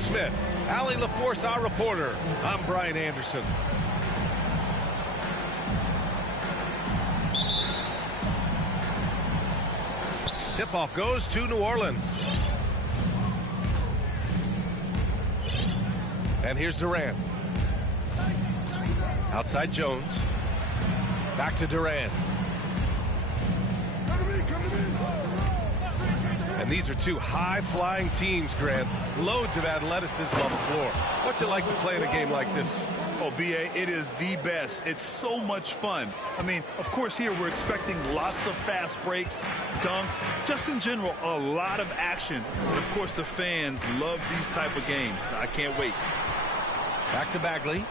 Smith. Allie LaForce, our reporter. I'm Brian Anderson. Tip-off goes to New Orleans. And here's Durant. Outside Jones. Back to Durant. And these are two high-flying teams, Grant. Loads of athleticism on the floor. What's it like to play in a game like this? Oh, B.A., it is the best. It's so much fun. I mean, of course, here we're expecting lots of fast breaks, dunks, just in general, a lot of action. And, of course, the fans love these type of games. I can't wait. Back to Bagley.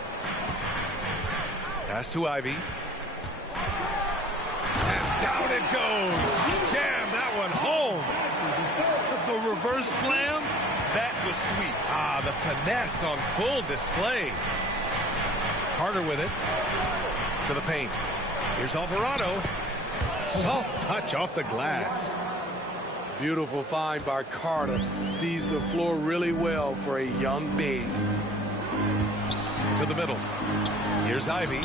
Pass to Ivy. And down it goes. Jam that one home. The reverse slam, that was sweet. Ah, the finesse on full display. Carter with it. To the paint. Here's Alvarado. Soft touch off the glass. Beautiful find by Carter. Sees the floor really well for a young big. To the middle. Here's Ivy.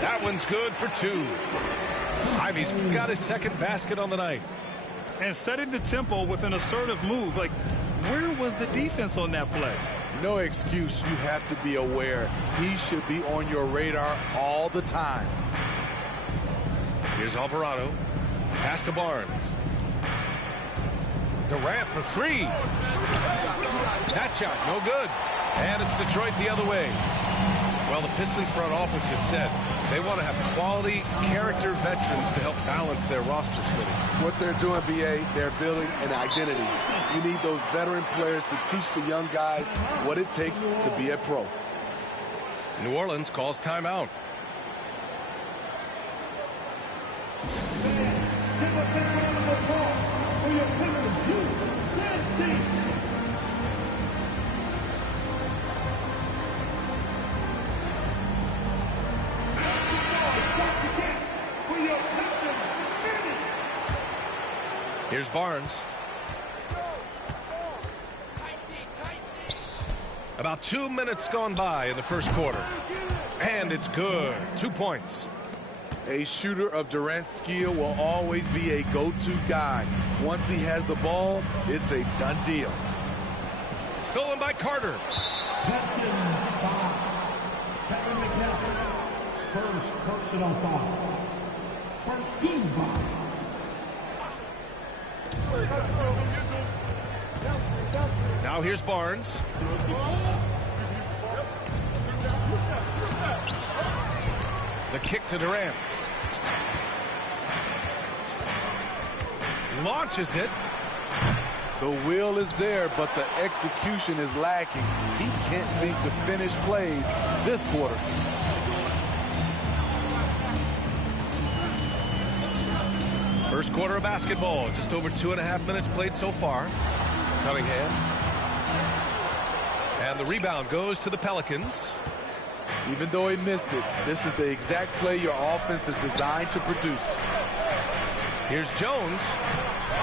That one's good for two. Ivy's got his second basket on the night. And setting the tempo with an assertive move. Like, where was the defense on that play? No excuse. You have to be aware. He should be on your radar all the time. Here's Alvarado. Pass to Barnes. Durant for three. That shot, no good. And it's Detroit the other way. Well, the Pistons front office has said they want to have quality character veterans to help balance their roster splitting. What they're doing, B.A., they're building an identity. You need those veteran players to teach the young guys what it takes to be a pro. New Orleans calls timeout. Here's Barnes. About 2 minutes gone by in the first quarter. And it's good. 2 points. A shooter of Durant's skill will always be a go-to guy. Once he has the ball, it's a done deal. Stolen by Carter. First personal foul. First team foul. Now here's Barnes. The kick to Durant. Launches it. The will is there, but the execution is lacking. He can't seem to finish plays this quarter. First quarter of basketball. Just over 2.5 minutes played so far. Cunningham. And the rebound goes to the Pelicans. Even though he missed it, this is the exact play your offense is designed to produce. Here's Jones.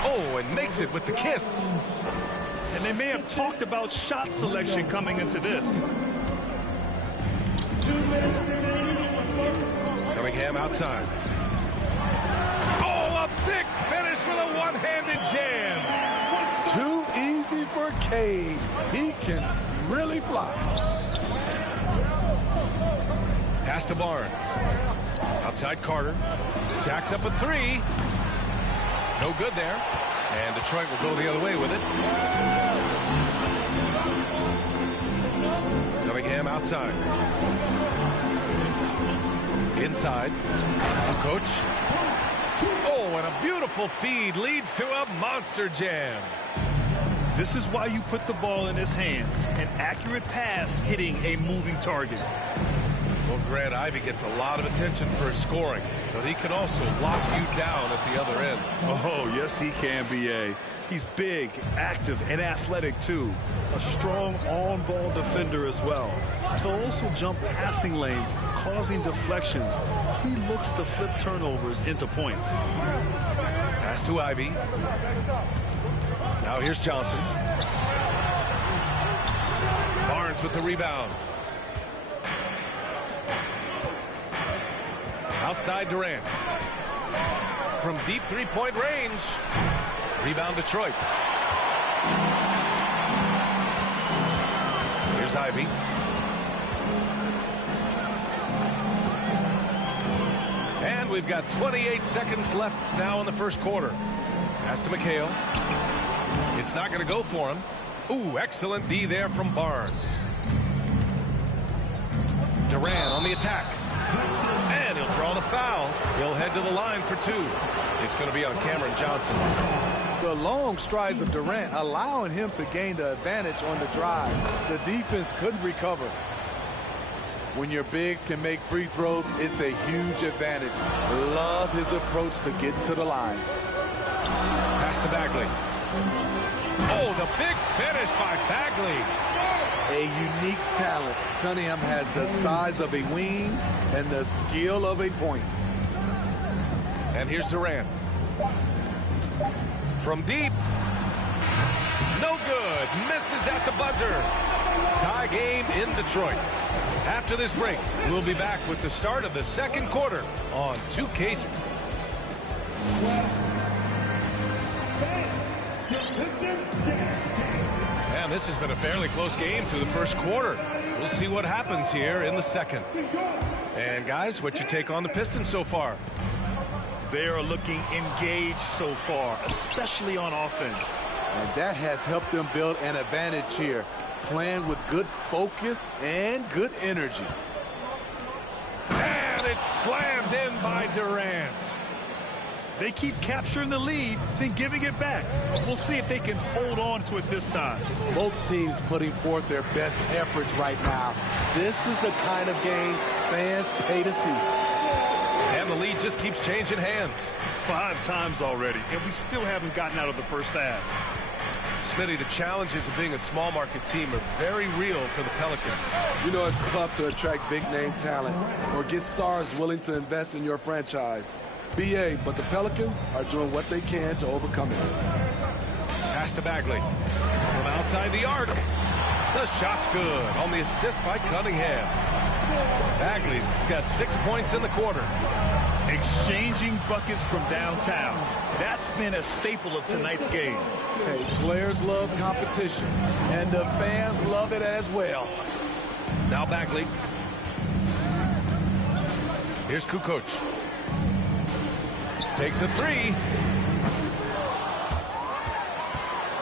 Oh, and makes it with the kiss. And they may have talked about shot selection coming into this. Cunningham outside. Oh, a big finish with a one-handed jam. Too easy for Cade. He can really fly. Pass to Barnes. Outside Carter. Jacks up a three. No good there. And Detroit will go the other way with it. Cunningham outside. Inside. Coach. Oh, and a beautiful feed leads to a monster jam. This is why you put the ball in his hands. An accurate pass hitting a moving target. Well, Grant, Ivy gets a lot of attention for his scoring, but he can also lock you down at the other end. Oh, yes, he can, B.A. He's big, active, and athletic, too. A strong on-ball defender as well. He'll also jump passing lanes, causing deflections. He looks to flip turnovers into points. Pass to Ivy. Now here's Johnson. Barnes with the rebound. Outside Durant. From deep three-point range. Rebound Detroit. Here's Ivy. And we've got 28 seconds left now in the first quarter. Pass to McHale. It's not going to go for him. Ooh, excellent D there from Barnes. Durant on the attack. And he'll draw the foul. He'll head to the line for two. It's going to be on Cameron Johnson. The long strides of Durant allowing him to gain the advantage on the drive. The defense couldn't recover. When your bigs can make free throws, it's a huge advantage. Love his approach to get to the line. Pass to Bagley. Oh, the big finish by Bagley. A unique talent. Cunningham has the size of a wing and the skill of a point. And here's Durant. From deep. No good. Misses at the buzzer. Tie game in Detroit. After this break, we'll be back with the start of the second quarter on 2K. And this has been a fairly close game through the first quarter. We'll see what happens here in the second. And guys, what's your take on the Pistons so far? They are looking engaged so far, especially on offense. And that has helped them build an advantage here, playing with good focus and good energy. And it's slammed in by Durant. They keep capturing the lead, then giving it back. We'll see if they can hold on to it this time. Both teams putting forth their best efforts right now. This is the kind of game fans pay to see. And the lead just keeps changing hands. 5 times already, and we still haven't gotten out of the first half. Smitty, the challenges of being a small market team are very real for the Pelicans. You know, it's tough to attract big name talent or get stars willing to invest in your franchise. BA, but the Pelicans are doing what they can to overcome it. Pass to Bagley. From outside the arc. The shot's good on the assist by Cunningham. Bagley's got 6 points in the quarter. Exchanging buckets from downtown. That's been a staple of tonight's game. Hey, players love competition, and the fans love it as well. Now Bagley. Here's Kukoc. Takes a three.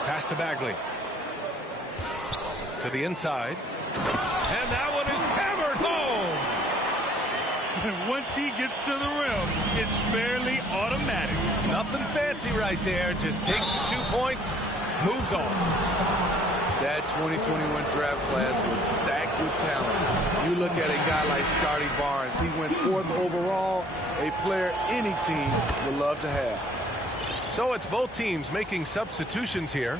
Pass to Bagley. To the inside. And that one is hammered home. And once he gets to the rim, it's fairly automatic. Nothing fancy right there. Just takes his 2 points, moves on. That 2021 draft class was stacked with talent. You look at a guy like Scotty Barnes. He went 4th overall, a player any team would love to have. So it's both teams making substitutions here.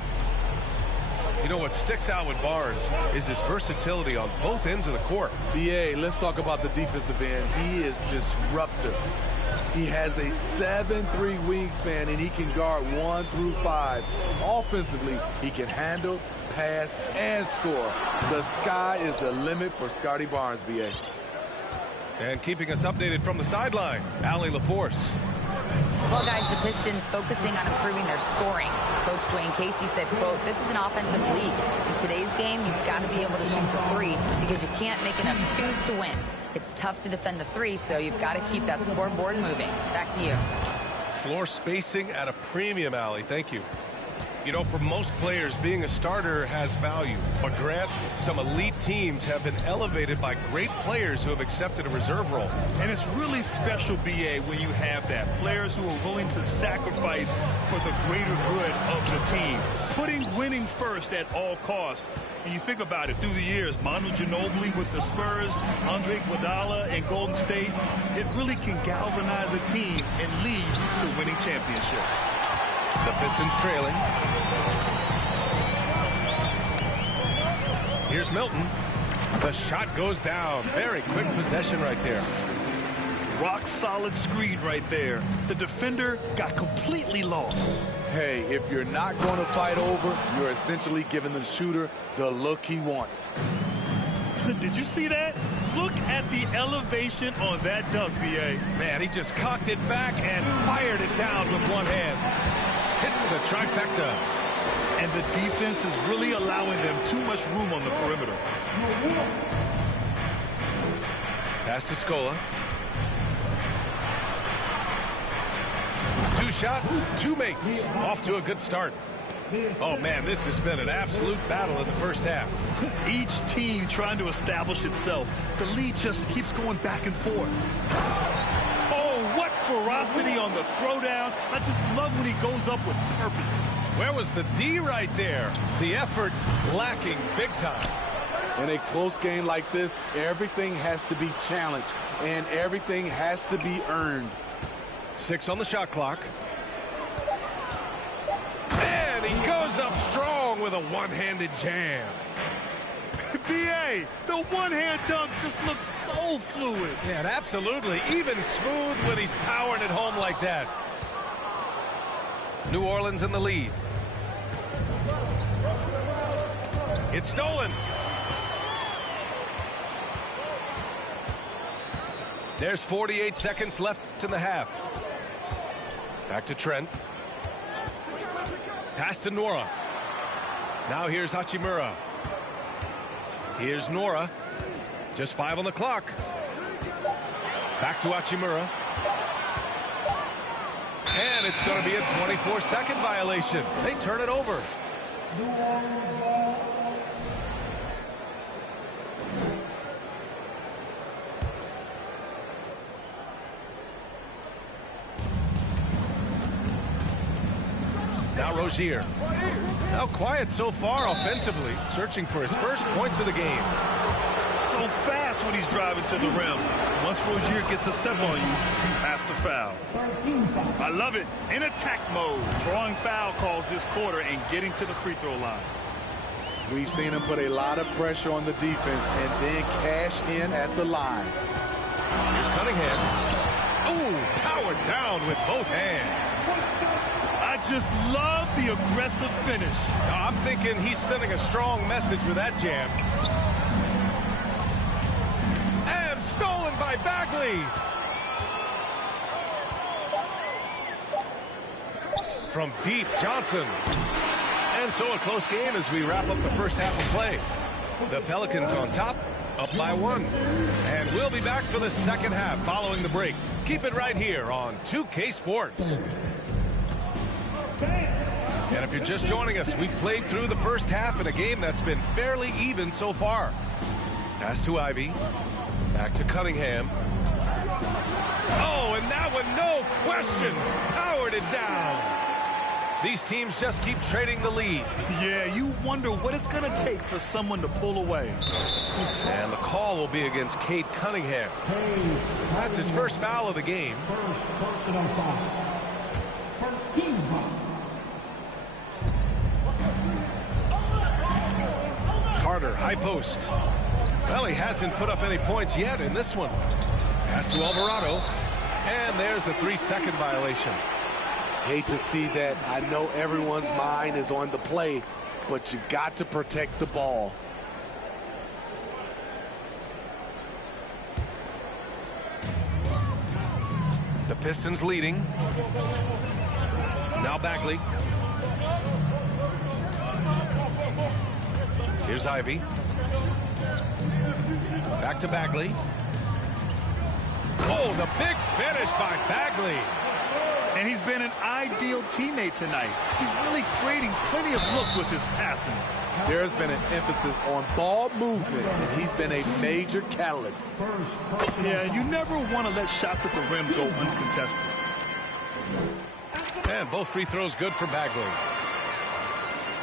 You know what sticks out with Barnes is his versatility on both ends of the court. BA, let's talk about the defensive end. He is disruptive. He has a 7'3" wingspan, and he can guard 1 through 5. Offensively, he can handle, pass, and score. The sky is the limit for Scotty Barnes, BA. And keeping us updated from the sideline, Allie LaForce. Well, guys, the Pistons focusing on improving their scoring. Coach Dwayne Casey said, quote, "This is an offensive league. In today's game, you've got to be able to shoot the three because you can't make enough twos to win. It's tough to defend the three, so you've got to keep that scoreboard moving." Back to you. Floor spacing at a premium, Allie. Thank you. You know, for most players, being a starter has value. But Grant, some elite teams have been elevated by great players who have accepted a reserve role. And it's really special, BA, when you have that. Players who are willing to sacrifice for the greater good of the team. Putting winning first at all costs. And you think about it, through the years, Manu Ginobili with the Spurs, Andre Iguodala in Golden State, it really can galvanize a team and lead to winning championships. The Pistons trailing. Here's Milton. The shot goes down. Very quick possession right there. Rock solid screen right there. The defender got completely lost. Hey, if you're not going to fight over, you're essentially giving the shooter the look he wants. Did you see that? Look at the elevation on that dunk, B.A. Man, he just cocked it back and fired it down with one hand. Hits the trifecta. And the defense is really allowing them too much room on the perimeter. Pass to Scola. 2 shots, 2 makes. Off to a good start. Oh, man, this has been an absolute battle in the first half. Each team trying to establish itself. The lead just keeps going back and forth. Oh, what ferocity on the throwdown. I just love when he goes up with purpose. Where was the D right there? The effort lacking big time. In a close game like this, everything has to be challenged, and everything has to be earned. 6 on the shot clock. And he goes up strong with a one-handed jam. B.A., the one-hand dunk just looks so fluid. Yeah, absolutely. Even smooth when he's powering it home like that. New Orleans in the lead. It's stolen. There's 48 seconds left in the half. Back to Trent. Pass to Nora. Now here's Hachimura. Here's Nora. Just 5 on the clock. Back to Hachimura. And it's going to be a 24-second violation. They turn it over. Now Rozier. Now quiet so far offensively, searching for his first points of the game. So fast when he's driving to the rim. Once Rozier gets a step on you, you have to foul. I love it. In attack mode, drawing foul calls this quarter and getting to the free throw line. We've seen him put a lot of pressure on the defense and then cash in at the line. Here's Cunningham. Oh, powered down with both hands. I just love the aggressive finish. I'm thinking he's sending a strong message with that jam. And stolen by Bagley. From deep, Johnson. And so a close game as we wrap up the first half of play. The Pelicans on top, up by 1. And we'll be back for the second half following the break. Keep it right here on 2K Sports. And if you're just joining us, we've played through the first half in a game that's been fairly even so far. Pass to Ivy. Back to Cunningham. Oh, and that one, no question, powered it down. These teams just keep trading the lead. Yeah, you wonder what it's going to take for someone to pull away. And the call will be against Cade Cunningham. That's his first foul of the game. First personal foul. First team foul. Carter, high post. Well, he hasn't put up any points yet in this one. Pass to Alvarado. And there's a 3-second violation. Hate to see that. I know everyone's mind is on the play, but you've got to protect the ball. The Pistons leading. Now Bagley. Here's Ivy. Back to Bagley. Oh, the big finish by Bagley. And he's been an ideal teammate tonight. He's really creating plenty of looks with his passing. There's been an emphasis on ball movement, and he's been a major catalyst. Yeah, you never want to let shots at the rim go uncontested. And both free throws good for Bagley.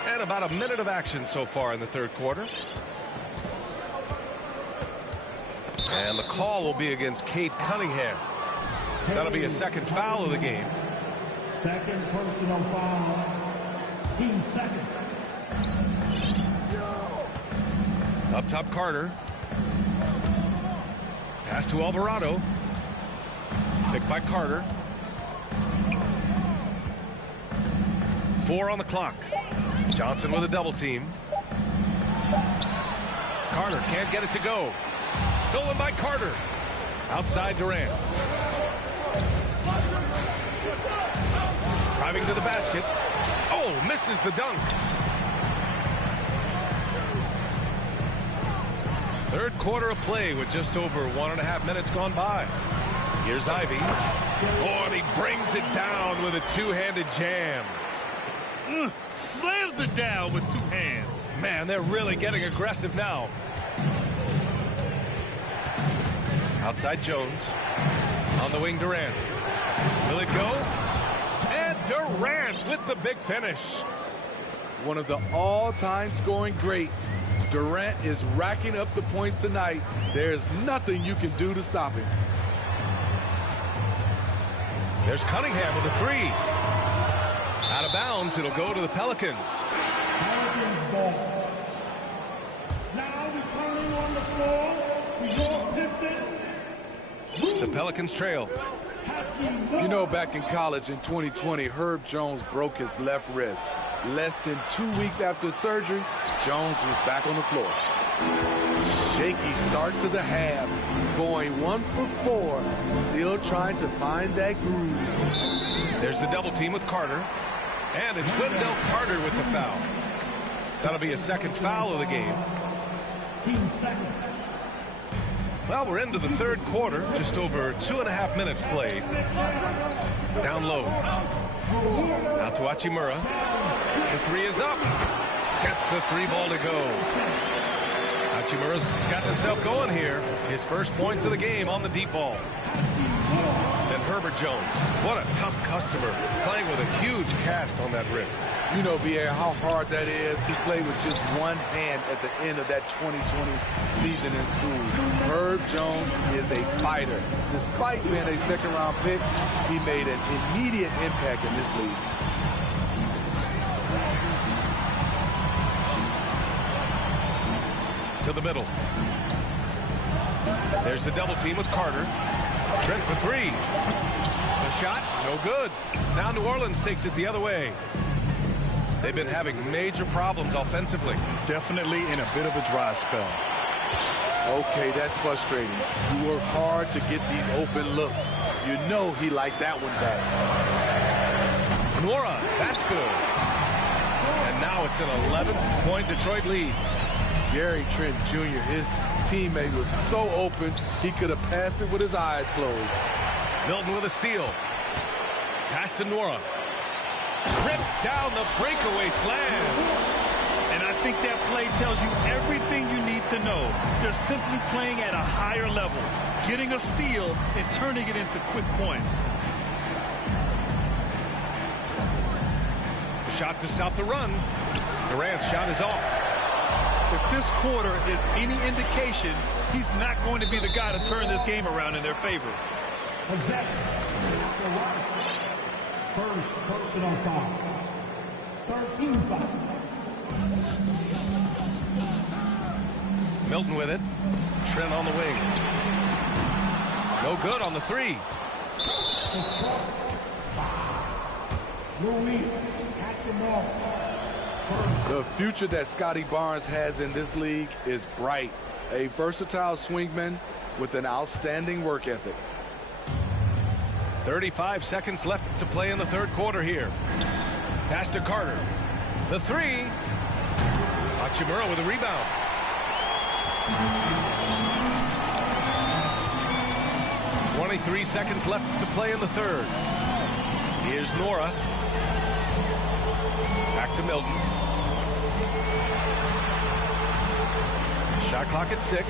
And about a minute of action so far in the third quarter. And the call will be against Cade Cunningham. That'll be a second foul of the game. Second personal foul. Team second. Up top, Carter. Pass to Alvarado. Picked by Carter. 4 on the clock. Johnson with a double team. Carter can't get it to go. Stolen by Carter. Outside Durant. Driving to the basket. Oh, misses the dunk. Third quarter of play with just over 1.5 minutes gone by. Here's Ivy. Oh, and he brings it down with a two-handed jam. Slams it down with two hands. Man, they're really getting aggressive now. Outside Jones. On the wing, Durant. Will it go? And Durant with the big finish. One of the all-time scoring greats. Durant is racking up the points tonight. There's nothing you can do to stop him. There's Cunningham with a three. Out of bounds, it'll go to the Pelicans. Pelicans ball. Now returning on the floor, your Pistons. The Pelicans trail. You know, back in college in 2020, Herb Jones broke his left wrist. Less than 2 weeks after surgery, Jones was back on the floor. Shaky start to the half, going 1 for 4, still trying to find that groove. There's the double team with Carter. And it's Wendell Carter with the foul. That'll be a second foul of the game. Well, we're into the third quarter, just over 2.5 minutes played. Down low. Out to Hachimura. The three is up. Gets the three ball to go. Hachimura's got himself going here. His first points of the game on the deep ball. And Herbert Jones, what a tough customer, playing with a huge cast on that wrist. You know, B.A., how hard that is. He played with just one hand at the end of that 2020 season in school. Herb Jones is a fighter. Despite being a second-round pick, he made an immediate impact in this league. To the middle. There's the double team with Carter. Trent for three. The shot, no good. Now New Orleans takes it the other way. They've been having major problems offensively. Definitely in a bit of a dry spell. Okay, that's frustrating. You work hard to get these open looks. You know he liked that one back. Nora, that's good. And now it's an 11-point Detroit lead. Gary Trent Jr., his teammate was so open, he could have passed it with his eyes closed. Milton with a steal. Pass to Nora. Rips down the breakaway slam. And I think that play tells you everything you need to know. They're simply playing at a higher level, getting a steal and turning it into quick points. Shot to stop the run. Durant's shot is off. If this quarter is any indication, he's not going to be the guy to turn this game around in their favor. First personal foul. 13 foul. Milton with it. Trent on the wing. No good on the three. Louis at the ball. The future that Scotty Barnes has in this league is bright. A versatile swingman with an outstanding work ethic. 35 seconds left to play in the third quarter here. Pass to Carter. The three. Hachimura with a rebound. .23 seconds left to play in the third. Here's Nora. Back to Milton. Shot clock at 6.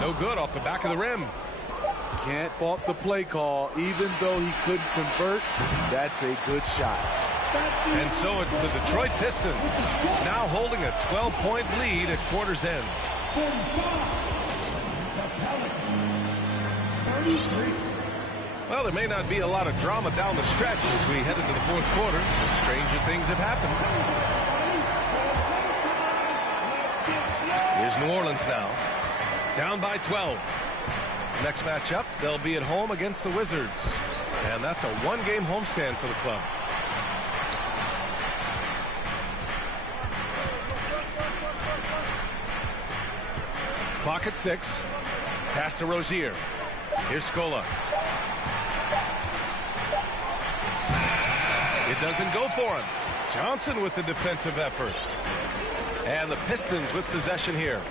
No good off the back of the rim. Can't fault the play call. Even though he couldn't convert, that's a good shot. And so it's the Detroit Pistons now holding a 12-point lead at quarter's end. Well, there may not be a lot of drama down the stretch as we head into the fourth quarter. Stranger things have happened. Here's New Orleans now. Down by 12. Next matchup, they'll be at home against the Wizards. And that's a one-game homestand for the club. Clock at 6. Pass to Rozier. Here's Scola. It doesn't go for him. Johnson with the defensive effort. And the Pistons with possession here.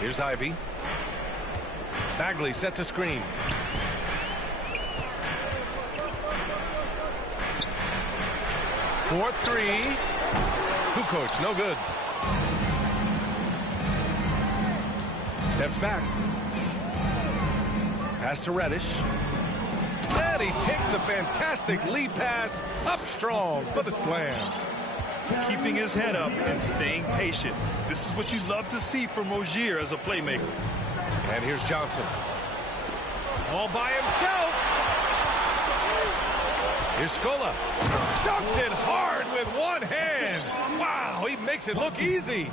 Here's Ivy. Bagley sets a screen. Fourth three. Kukoc, no good. Steps back. Pass to Reddish. And he takes the fantastic lead pass up strong for the slam. Keeping his head up and staying patient. This is what you love to see from Rozier as a playmaker. And here's Johnson. All by himself. Here's Scola. Dunks it hard with one hand. Wow, he makes it look easy.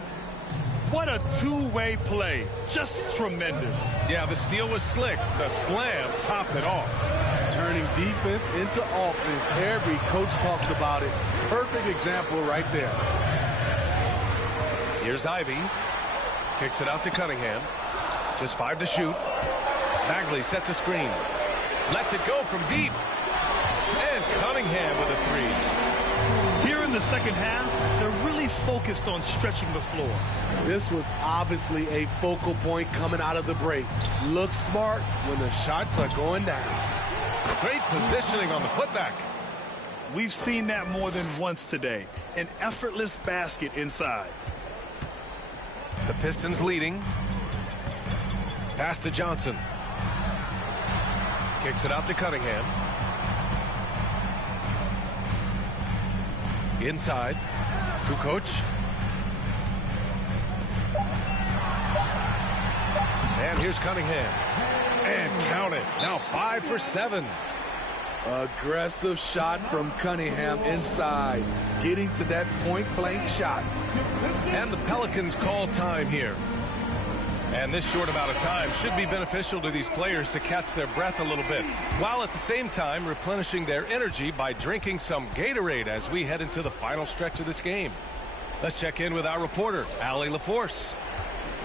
What a two-way play. Just tremendous. Yeah, the steal was slick. The slam topped it off. Turning defense into offense. Every coach talks about it. Perfect example right there. Here's Ivy. Kicks it out to Cunningham. Just 5 to shoot. Bagley sets a screen. Lets it go from deep. And Cunningham with a three. Here in the second half, they're really focused on stretching the floor. This was obviously a focal point coming out of the break. Look smart when the shots are going down. Great positioning on the putback. We've seen that more than once today. An effortless basket inside. The Pistons leading. Pass to Johnson. Kicks it out to Cunningham. Inside. Kukoc. And here's Cunningham. And count it. Now 5 for 7. Aggressive shot from Cunningham inside. Getting to that point-blank shot. And the Pelicans call time here. And this short amount of time should be beneficial to these players to catch their breath a little bit, while at the same time replenishing their energy by drinking some Gatorade as we head into the final stretch of this game. Let's check in with our reporter, Allie LaForce.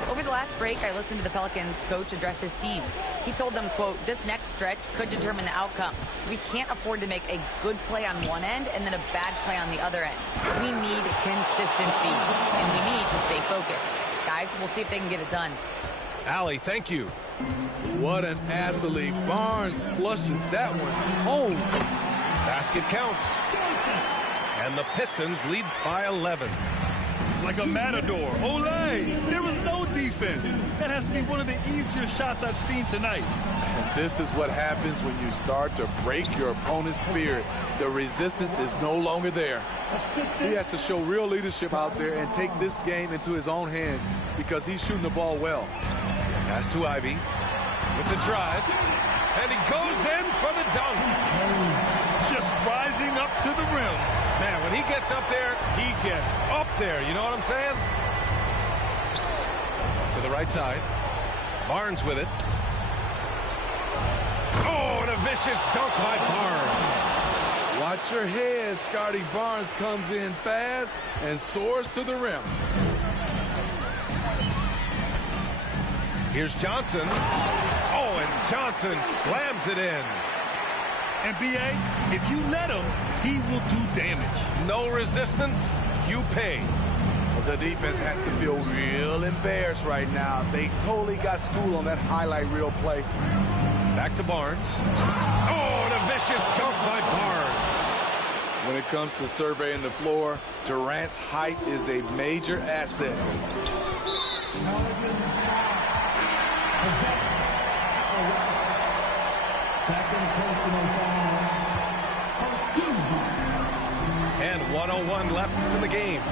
Over the last break, I listened to the Pelicans coach address his team. He told them, quote, this next stretch could determine the outcome. We can't afford to make a good play on one end and then a bad play on the other end. We need consistency, and we need to stay focused. Guys, we'll see if they can get it done. Allie, thank you. What an athlete. Barnes flushes that one home. Basket counts. And the Pistons lead by 11. Like a matador. Olé! There was no defense. That has to be one of the easier shots I've seen tonight. And this is what happens when you start to break your opponent's spirit. The resistance is no longer there. He has to show real leadership out there and take this game into his own hands because he's shooting the ball well. Pass to Ivy with the drive. And he goes in for the dunk. Just rising up to the rim. Man, when he gets up there, he gets up there. You know what I'm saying? To the right side. Barnes with it. Oh, and a vicious dunk by Barnes. Watch your head. Scotty Barnes comes in fast and soars to the rim. Here's Johnson. Oh, and Johnson slams it in. And B.A., if you let him, he will do damage. No resistance, you pay. The defense has to feel real embarrassed right now. They totally got schooled on that highlight reel play. Back to Barnes. Oh, and a vicious dunk by Barnes. When it comes to surveying the floor, Durant's height is a major asset. Second personal foul. First team foul. And 1:01 left in the game.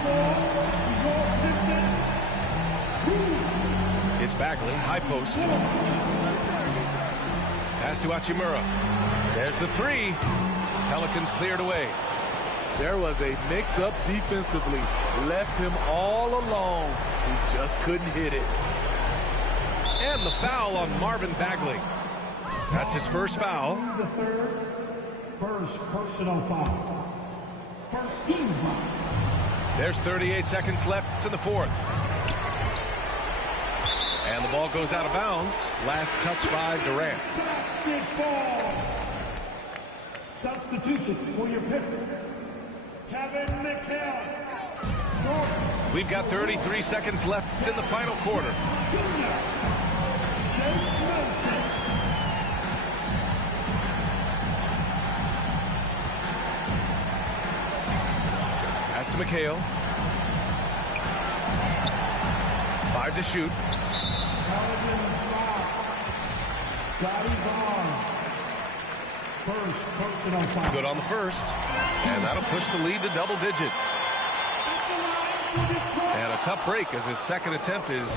It's Bagley, high post. Pass to Hachimura. There's the three. Pelicans cleared away. There was a mix-up defensively. Left him all alone. He just couldn't hit it. And the foul on Marvin Bagley. That's his first foul. The third, first personal foul. First team foul. There's 38 seconds left in the fourth. And the ball goes out of bounds. Last touch by Durant. Basketball. Substitution for your Pistons. Kevin McHale. We've got 33 seconds left in the final quarter. Pass to McHale. 5 to shoot. First personal foul. Good on the first. And that'll push the lead to double digits. And a tough break as his second attempt is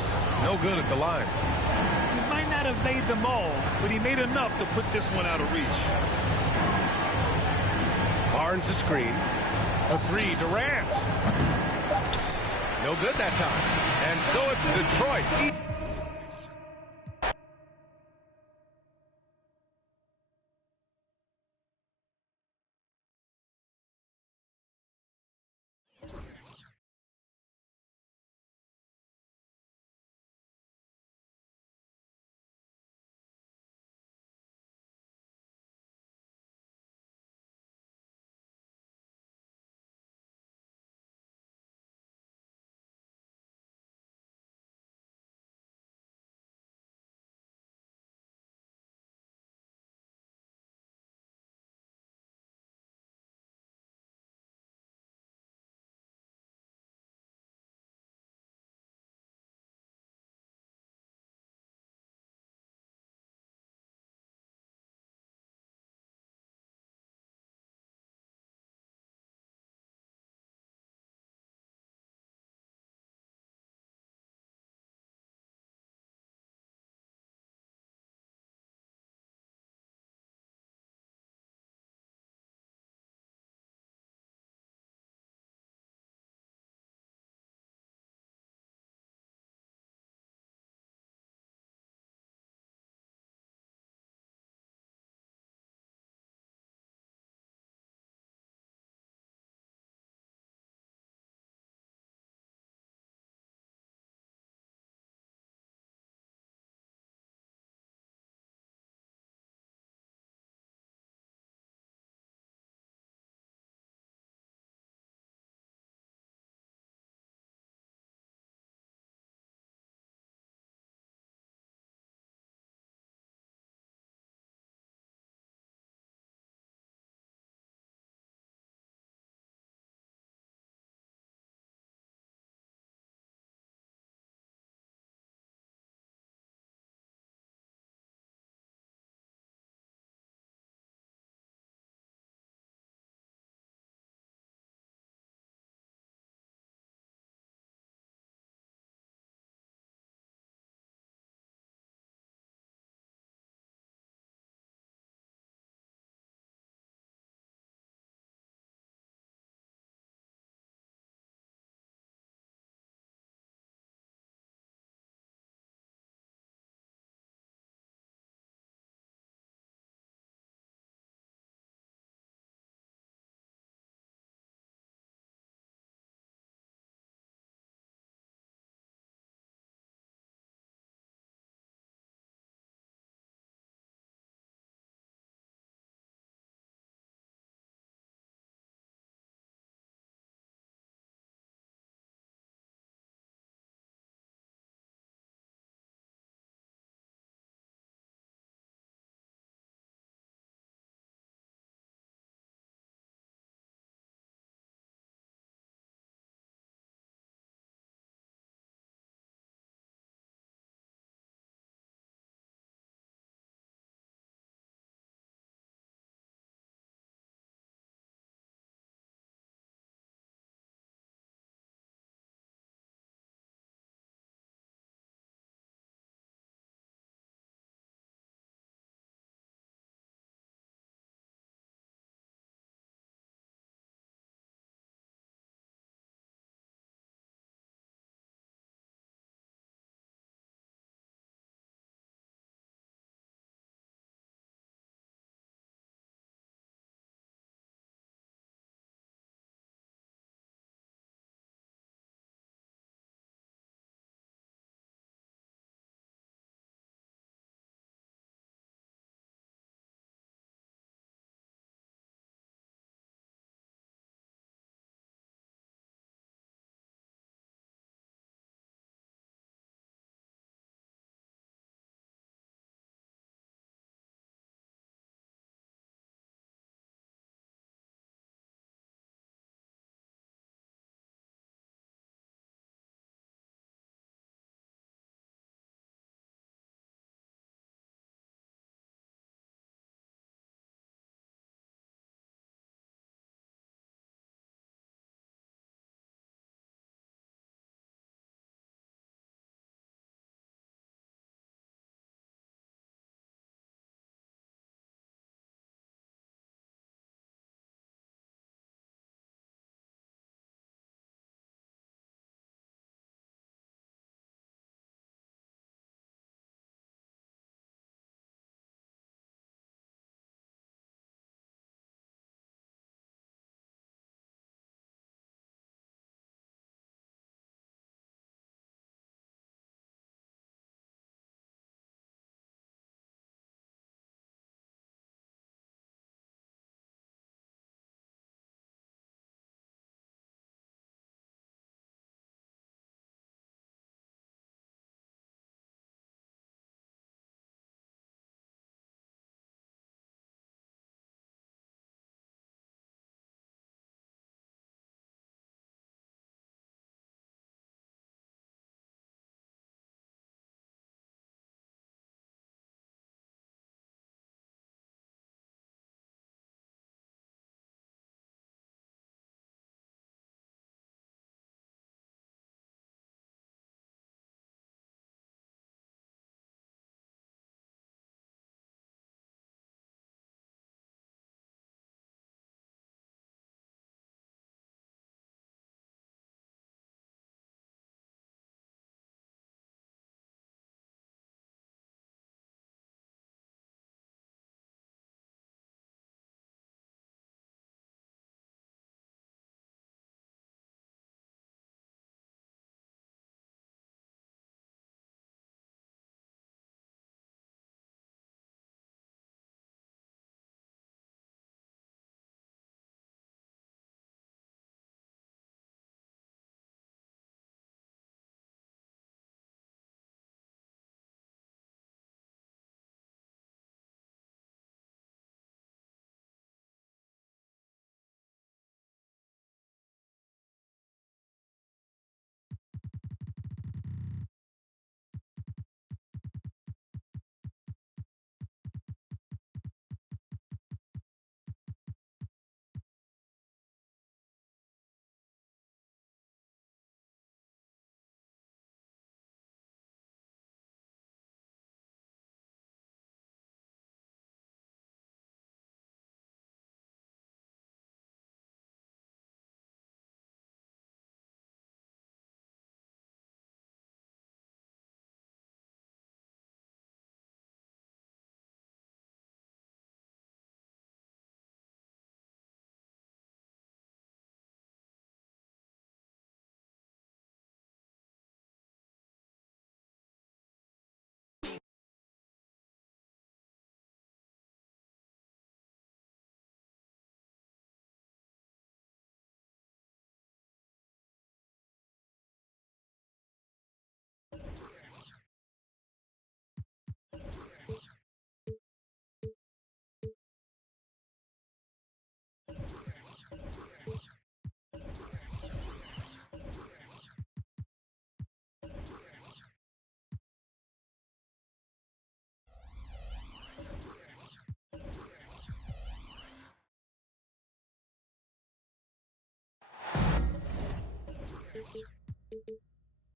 no good at the line. He might not have made them all, but he made enough to put this one out of reach. Barnes a screen. A three, Durant. No good that time. And so it's Detroit.